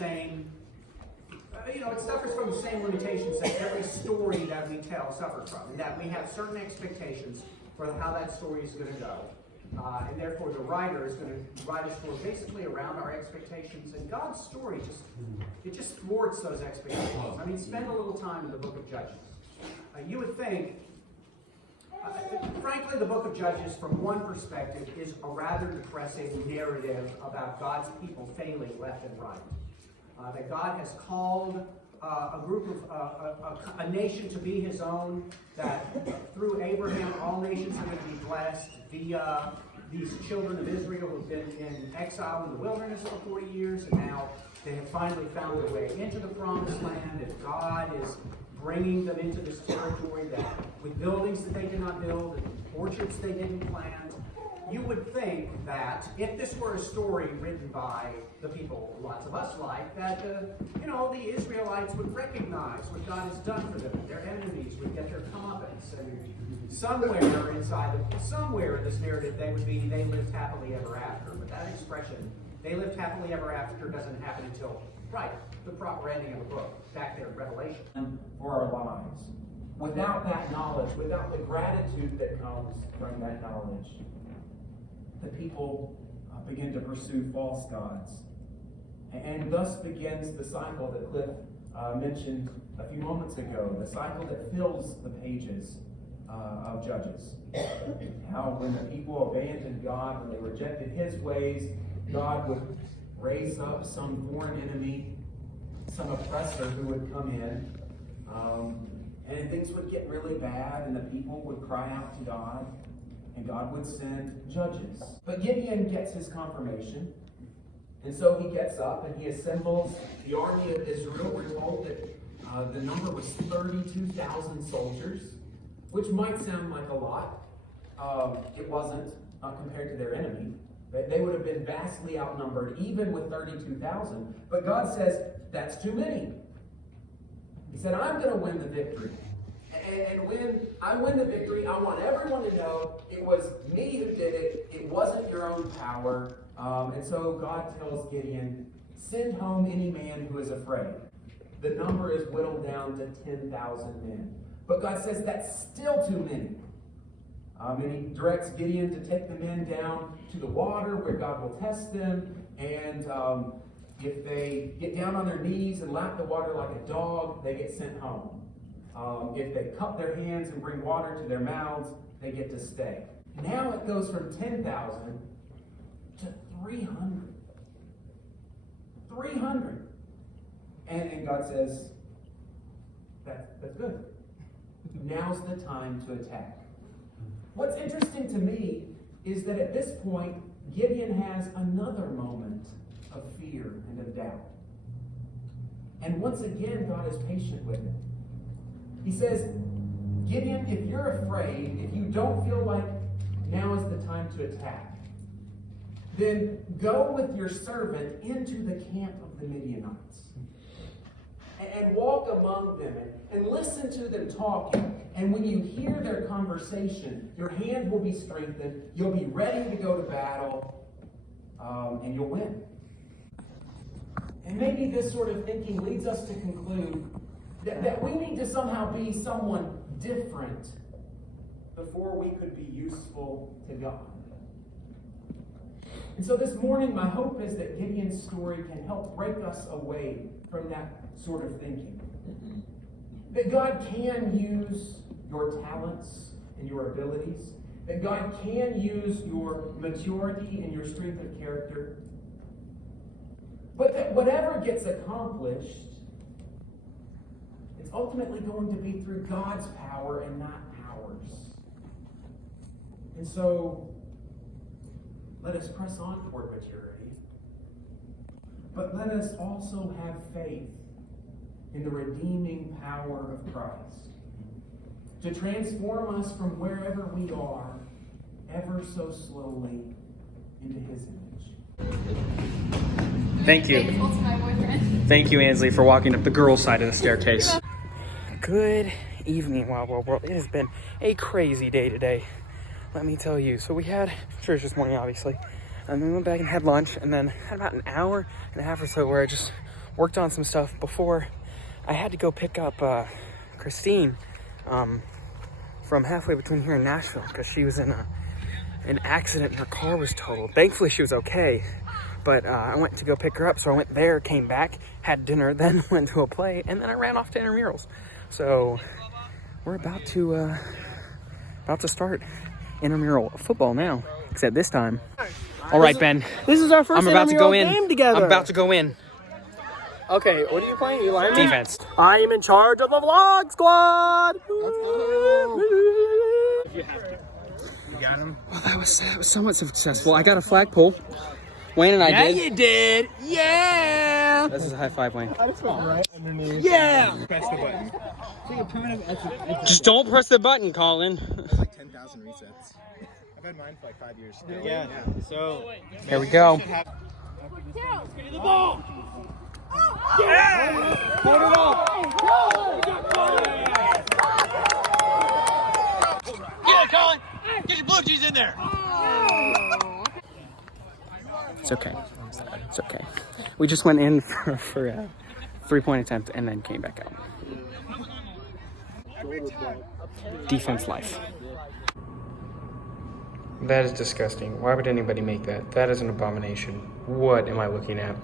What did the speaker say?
same, it suffers from the same limitations that every story that we tell suffers from, and that we have certain expectations for how that story is going to go. And therefore, the writer is going to write a story basically around our expectations. And God's story just thwarts those expectations. I mean, spend a little time in the book of Judges. You would think, frankly, the book of Judges, from one perspective, is a rather depressing narrative about God's people failing left and right. That God has called a group of a nation to be his own, that through Abraham all nations are going to be blessed via these children of Israel who've been in exile in the wilderness for 40 years, and now they have finally found their way into the promised land, and God is bringing them into this territory that with buildings that they did not build and orchards they didn't plant. You would think that if this were a story written by the people lots of us like, that the Israelites would recognize what God has done for them. Their enemies would get their comeuppance, and somewhere in this narrative they lived happily ever after. But that expression, they lived happily ever after, doesn't happen until the proper ending of the book, back there in Revelation. For our lives, without that knowledge, without the gratitude that comes from that knowledge, the people begin to pursue false gods. And thus begins the cycle that Cliff mentioned a few moments ago, the cycle that fills the pages of Judges. How when the people abandoned God, when they rejected his ways, God would raise up some foreign enemy, some oppressor who would come in, and things would get really bad, and the people would cry out to God, and God would send judges. But Gideon gets his confirmation, and so he gets up and he assembles the army of Israel. We're told that the number was 32,000 soldiers, which might sound like a lot. It wasn't, compared to their enemy. They would have been vastly outnumbered, even with 32,000. But God says, that's too many. He said, I'm going to win the victory. And when I win the victory, I want everyone to know it was me who did it. It wasn't your own power. And so God tells Gideon, send home any man who is afraid. The number is whittled down to 10,000 men. But God says that's still too many. And he directs Gideon to take the men down to the water where God will test them. And if they get down on their knees and lap the water like a dog, they get sent home. If they cup their hands and bring water to their mouths, they get to stay. Now it goes from 10,000 to 300. 300. And God says, that's good. Now's the time to attack. What's interesting to me is that at this point, Gideon has another moment of fear and of doubt. And once again, God is patient with him. He says, Gideon, if you're afraid, if you don't feel like now is the time to attack, then go with your servant into the camp of the Midianites and walk among them and listen to them talking. And when you hear their conversation, your hand will be strengthened, you'll be ready to go to battle, and you'll win. And maybe this sort of thinking leads us to conclude that we need to somehow be someone different before we could be useful to God. And so this morning, my hope is that Gideon's story can help break us away from that sort of thinking. That God can use your talents and your abilities. That God can use your maturity and your strength of character. But that whatever gets accomplished, it's ultimately going to be through God's power and not ours. And so, let us press on toward maturity. But let us also have faith in the redeeming power of Christ to transform us from wherever we are, ever so slowly, into His image. Thank you. Thank you, Ansley, for walking up the girls' side of the staircase. Good evening, Wild Wild World. It has been a crazy day today, let me tell you. So we had church this morning, obviously, and then we went back and had lunch, and then had about an hour and a half or so where I just worked on some stuff before I had to go pick up Christine from halfway between here and Nashville because she was in an accident and her car was totaled. Thankfully, she was okay, but I went to go pick her up, so I went there, came back, had dinner, then went to a play, and then I ran off to intramurals. So we're about to start intramural football now, except this time. All right, Ben. This is our first intramural game together. I'm about to go in. Okay, what are you playing? You lineman? Defense. I am in charge of the vlog squad. You got him. Well, that was somewhat successful. I got a flagpole. Wayne and I did. Yeah, you did. Yeah. This is a high five, Wayne. I just went right underneath. Yeah. Press the button. Just don't press the button, Colin. Like 10,000 resets. I've had mine for like 5 years. Yeah. So Here we go. the ball. Yeah. Hold it off. Get it, Colin. Get your blue cheese in there. It's okay. It's okay. We just went in for a 3-point attempt and then came back out. Defense life. That is disgusting. Why would anybody make that? That is an abomination. What am I looking at?